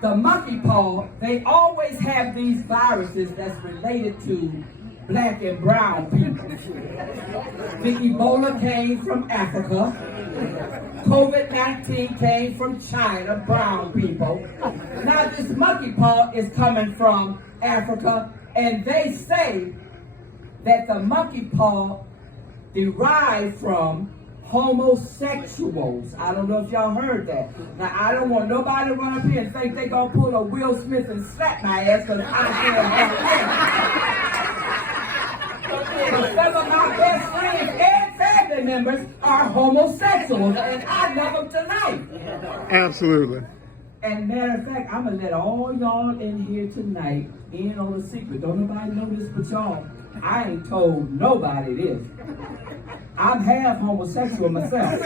the monkeypox, they always have these viruses that's related to black and brown people. The Ebola came from Africa. COVID-19 came from China, brown people. Now this monkeypox is coming from Africa, and they say that the monkeypox derived from homosexuals. I don't know if y'all heard that. Now, I don't want nobody to run up here and think they gonna pull a Will Smith and slap my ass because I feel like some of my best friends and family members are homosexuals, and I love them to life. Absolutely. And matter of fact, I'm gonna let all y'all in here tonight in on a secret. Don't nobody know this but y'all. I ain't told nobody this. I'm half homosexual myself.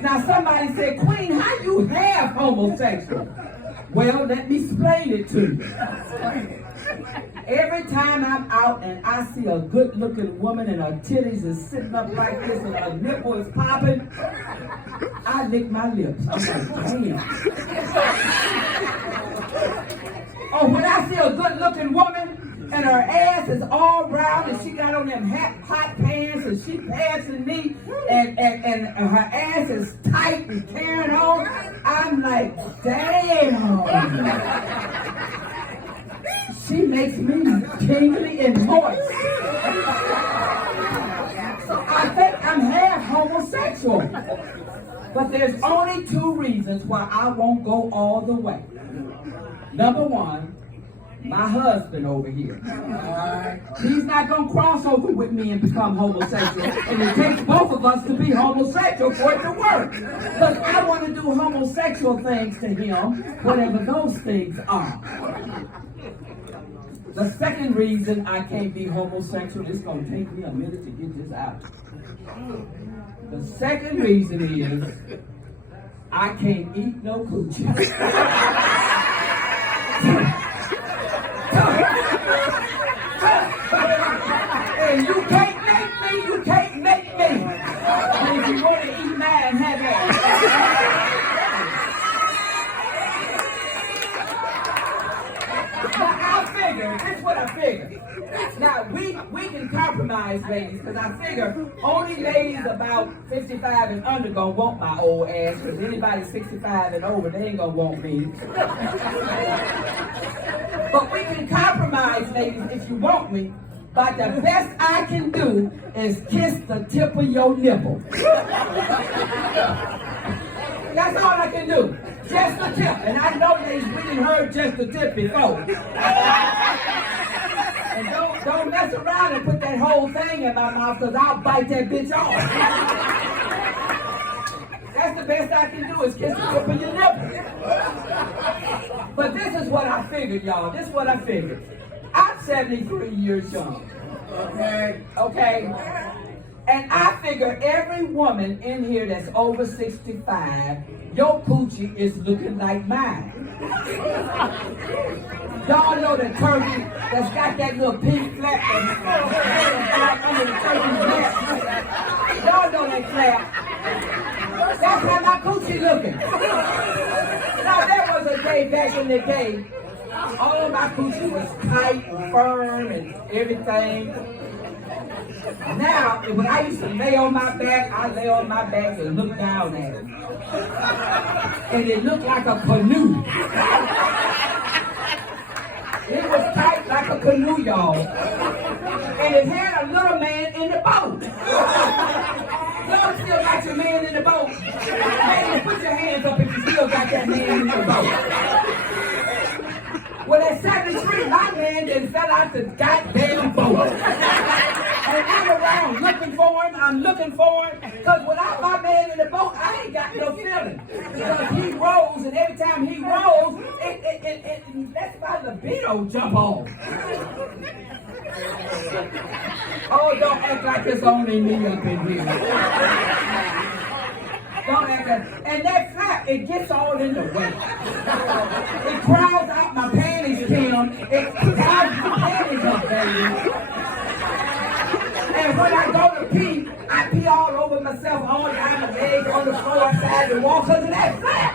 Now somebody said, Queen, how you half homosexual? Well, let me explain it to you. Every time I'm out and I see a good looking woman and her titties is sitting up like this and her nipple is popping, I lick my lips. I'm like, damn. Oh, when I see a good looking woman and her ass is all round and she got on them hot pants and she passing me and her ass is tight and carrying on, I'm like, damn. She makes me tingly and moist. So I think I'm half homosexual. But there's only two reasons why I won't go all the way. Number one, my husband over here. He's not going to cross over with me and become homosexual. And it takes both of us to be homosexual for it to work. Because I want to do homosexual things to him, whatever those things are. The second reason I can't be homosexual, it's going to take me a minute to get this out. The second reason is I can't eat no coochie. And you can't make me, you can't make me. And if you want to eat mine, have it. Now I figure, this is what I figure. Now we can compromise, ladies, because I figure only ladies about 55 and under gonna want my old ass, because anybody 65 and over, they ain't gonna want me. But we can compromise, ladies, if you want me. But the best I can do is kiss the tip of your nipple. That's all I can do. Just the tip. And I know ladies, we didn't heard just the tip before. And don't mess around and put that whole thing in my mouth, because I'll bite that bitch off. That's the best I can do is kiss the tip of your nipple. But this is what I figured, y'all. This is what I figured. I'm 73 years young. Okay? And I figure every woman in here that's over 65, your coochie is looking like mine. Y'all know the turkey that's got that little pink flap under the turkey's neck. Y'all know that flap. That's how my coochie looking. Now there was a day back in the day, all of my coochie was tight and firm and everything. Now, when I used to lay on my back, I lay on my back and look down at it. And it looked like a canoe. It was tight like a canoe, y'all. And it had a little man in the boat. Y'all still got your man in the boat? Ladies, put your hands up if you still got that man in the boat. Well, at 73, my man then fell out the goddamn boat. And I'm around looking for him. I'm looking for him. Because without my man in the boat, I ain't got no feeling. Because he rolls, and every time he rolls, that's my libido jump off. Oh, don't act like it's only me up in here. Don't act like, and that flap, it gets all in the way. It crowds out my panties, Kim. It crowds my panties up, baby. And when I go to pee, I pee all over myself, all down my legs, on the floor, outside the wall, because of that flap.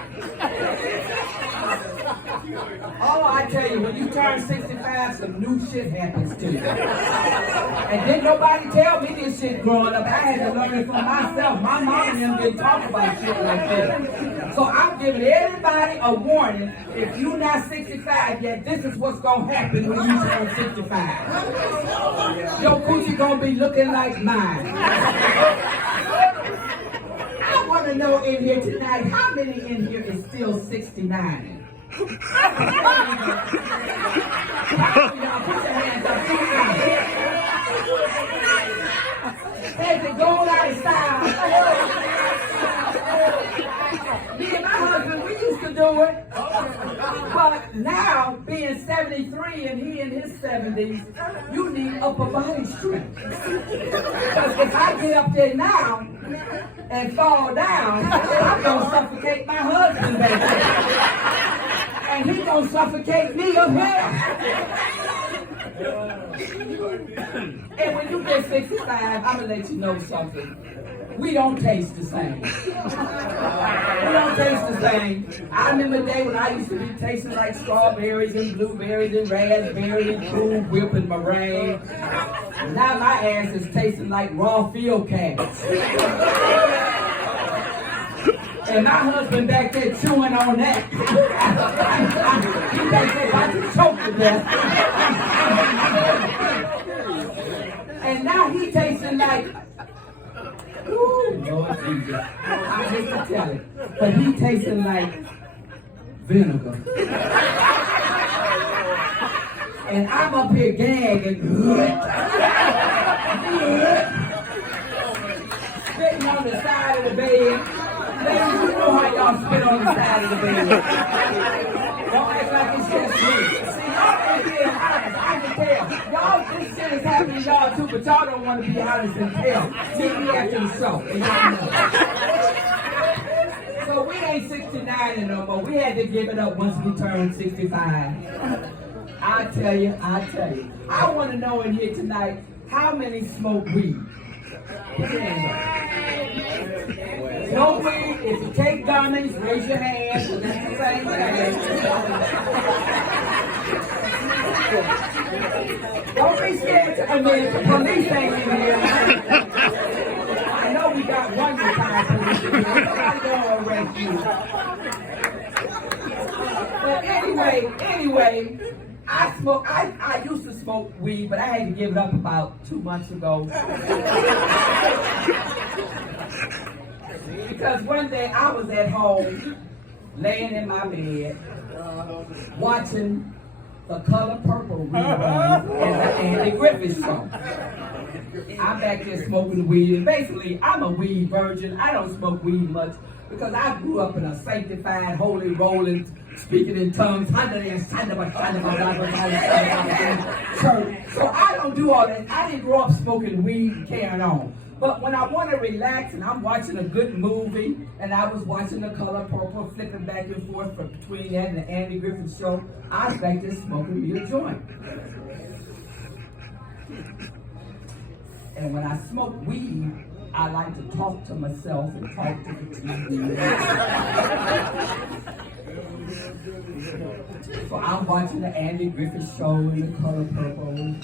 Oh, I tell you, when you turn 65, some new shit happens to you. And didn't nobody tell me this shit growing up. I had to learn it for myself. My mom and them didn't talk about shit like that. So I'm giving everybody a warning. If you're not 65 yet, this is what's going to happen when you turn 65. Your coochie going to be looking like mine. I want to know in here tonight, how many in here is still 69? Y'all put your hands up. Hey, they go out of style. Me and my husband, we used to do it. But now, being 73 and he in his 70s, you need upper body strength. Because if I get up there now and fall down, I'm going to suffocate my husband back there. And he gonna suffocate me up here. And when you get 65, I'm gonna let you know something. We don't taste the same. We don't taste the same. I remember the day when I used to be tasting like strawberries and blueberries and raspberries and Cool Whip and meringue. Now my ass is tasting like raw field cabbage. And my husband back there chewing on that. He back there about to choke to death. And now he tasting like, ooh, Lord Jesus. I hate to tell it, but he tasting like vinegar. And I'm up here gagging. Sitting on the side of the bed. Ladies, you know how y'all spit on the side of the bed. Don't act like it's just me. See, y'all ain't being honest. I can tell. Y'all, this shit is happening to y'all too, but y'all don't want to be honest and tell. Meet me after the show. So we ain't 69 no more. We had to give it up once we turned 65. I tell you. I want to know in here tonight, how many smoke weed? Smoke weed, if you take gummies, raise your hand, so that's the same thing. Don't be scared to admit the police ain't in here. I know we got one retired police in here. Somebody gonna arrest you. But anyway, I used to smoke weed, but I had to give it up about 2 months ago. Because one day I was at home, laying in my bed, watching The Color Purple rerun and the Andy Griffith show. I'm back there smoking weed, and basically I'm a weed virgin. I don't smoke weed much because I grew up in a sanctified, holy, rolling, speaking in tongues, church. So I don't do all that. I didn't grow up smoking weed and carrying on. But when I want to relax and I'm watching a good movie, and I was watching The Color Purple, flipping back and forth between that and the Andy Griffith show, I was back there smoking me a joint. And when I smoke weed, I like to talk to myself and talk to the TV. So I'm watching the Andy Griffith show and The Color Purple,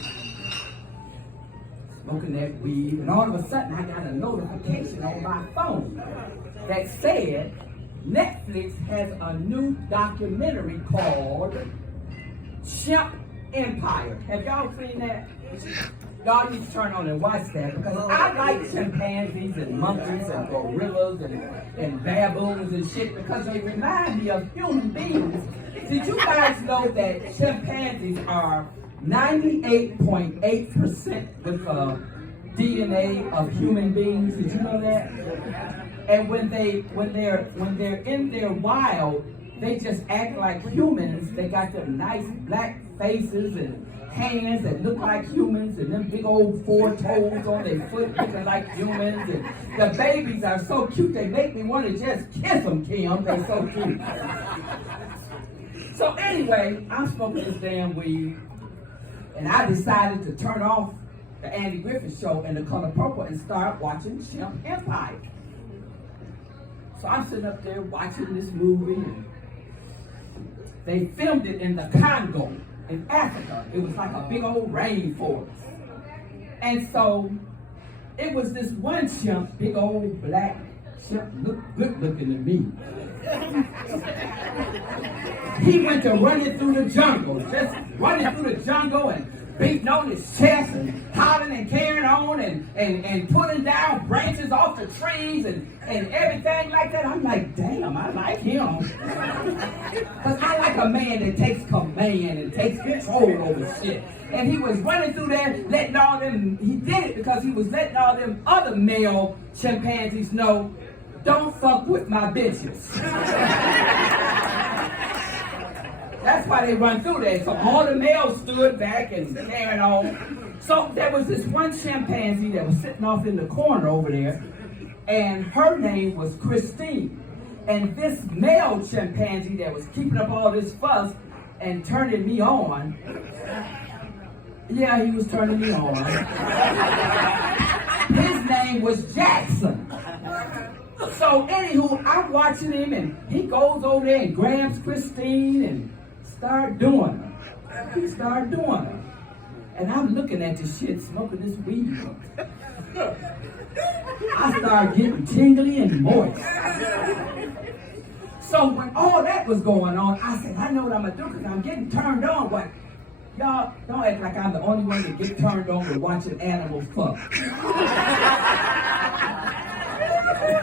smoking that weed, and all of a sudden I got a notification on my phone that said Netflix has a new documentary called Chimp Empire. Have y'all seen that? Y'all need to turn on and watch that, because I like chimpanzees and monkeys and gorillas and baboons and shit, because they remind me of human beings. Did you guys know that chimpanzees are 98.8% with DNA of human beings? Did you know that? And when they're in their wild, they just act like humans. They got their nice black faces and hands that look like humans, and them big old 4 toes on their foot looking like humans. And the babies are so cute, they make me want to just kiss them, Kim. They're so cute. So anyway, I'm smoking this damn weed, and I decided to turn off the Andy Griffith show and The Color Purple and start watching Chimp Empire. So I'm sitting up there watching this movie, and They filmed it in the Congo, in Africa. It was like a big old rainforest. And so it was this one chimp, big old black chimp, looked good looking to me. He went to running through the jungle, just running through the jungle and beating on his chest and hollering and carrying on and pulling down branches off the trees and everything like that. I'm like, damn, I like him. Because I like a man that takes command and takes control over shit. And he was running through there, letting all them, he did it because he was letting all them other male chimpanzees know, don't fuck with my bitches. That's why they run through there. So all the males stood back and carried on. So there was this one chimpanzee that was sitting off in the corner over there, and her name was Christine. And this male chimpanzee that was keeping up all this fuss and turning me on, yeah, he was turning me on. His name was Jackson. So anywho, I'm watching him, and he goes over there and grabs Christine and start doing her. He started doing her. And I'm looking at this shit, smoking this weed. I started getting tingly and moist. So when all that was going on, I said, I know what I'm going to do because I'm getting turned on. But y'all, don't act like I'm the only one that get turned on with watching animals fuck.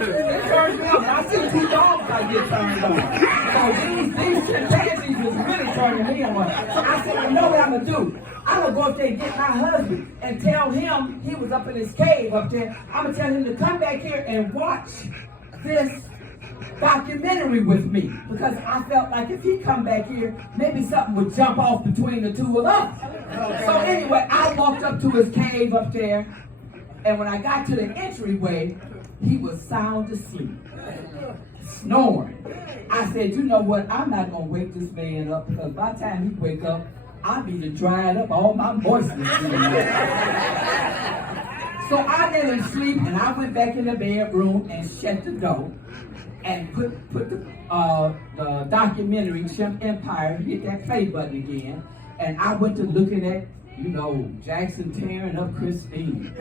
It turns me on. I see two dogs I get turned on. So these chimpanzees was really turning me on. So I said, I know what I'm going to do. I'm going to go up there and get my husband and tell him, he was up in his cave up there, I'm going to tell him to come back here and watch this documentary with me. Because I felt like if he come back here, maybe something would jump off between the two of us. So anyway, I walked up to his cave up there, and when I got to the entryway, he was sound asleep, snoring. I said, you know what? I'm not going to wake this man up because by the time he wake up, I'll be to dried up all my moistness. So I let him sleep, and I went back in the bedroom and shut the door and put the documentary, Chimp Empire, hit that play button again. And I went to looking at, Jackson tearing up Christine.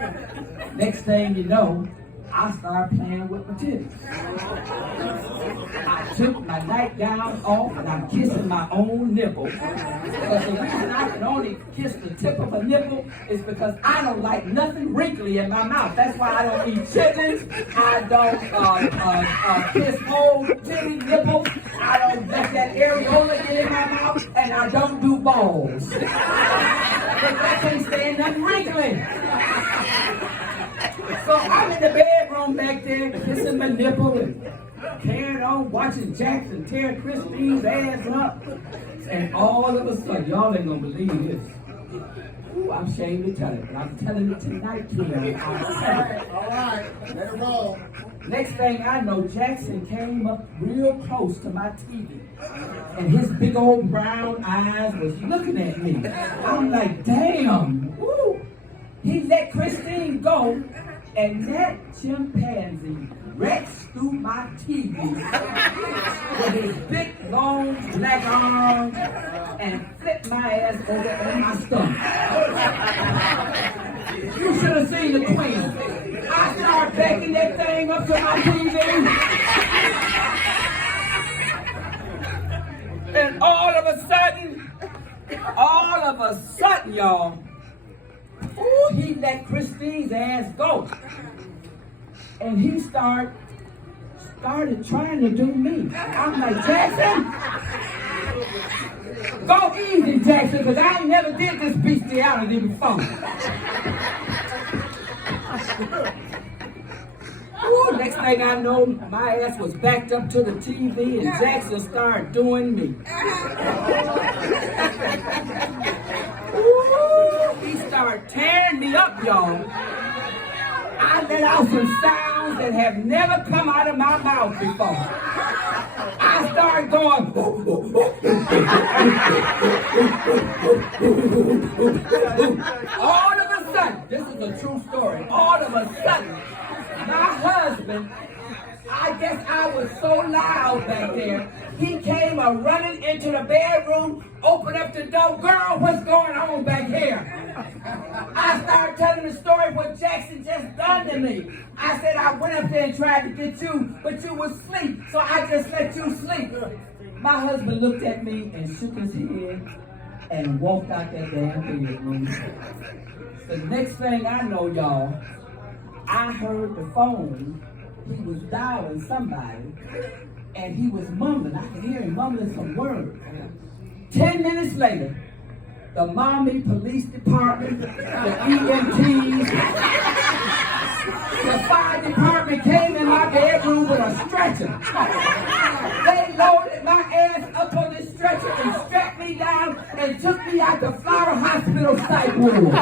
Next thing you know, I started playing with my titties. I took my nightgown off and I'm kissing my own nipple. Because the reason I can only kiss the tip of a nipple is because I don't like nothing wrinkly in my mouth. That's why I don't eat chitlins. I don't kiss old titty nipples. I don't let that areola get in my mouth. And I don't do balls. Because I can't stand nothing wrinkly. So I'm in the bedroom back there, kissing my nipple and carrying on, watching Jackson tear Christine's ass up. And all of a sudden, y'all ain't gonna believe this. Ooh, I'm ashamed to tell it, but I'm telling it tonight, Kim. All right, let it roll. Next thing I know, Jackson came up real close to my TV. And his big old brown eyes was looking at me. I'm like, damn. Woo. He let Christine go. And that chimpanzee reached through my TV with his big, long, black arms and flipped my ass over on my stomach. You should have seen the queen. I started backing that thing up to my TV. And all of a sudden, y'all, ooh, he let Christine's ass go. And he started trying to do me. I'm like, Jackson, go easy, Jackson, because I ain't never did this bestiality before. Ooh, next thing I know, my ass was backed up to the TV and Jackson started doing me. Ooh, he started tearing me up, y'all. I let out some sounds that have never come out of my mouth before. I started going. All of a sudden, this is a true story. All of a sudden, my husband, I I guess I was so loud back there. He came running into the bedroom, opened up the door. Girl, what's going on back here? I started telling the story what Jackson just done to me. I said I went up there and tried to get you, but you was asleep, so I just let you sleep. My husband looked at me and shook his head and walked out that damn bedroom. The next thing I know, y'all, I heard the phone. He was dialing somebody, and he was mumbling. I could hear him mumbling some words. 10 minutes later, the Maumee Police Department, the EMTs, the fire department came in my bedroom with a stretcher. They loaded my ass up on this stretcher and strapped me down and took me out the Flower Hospital psych ward.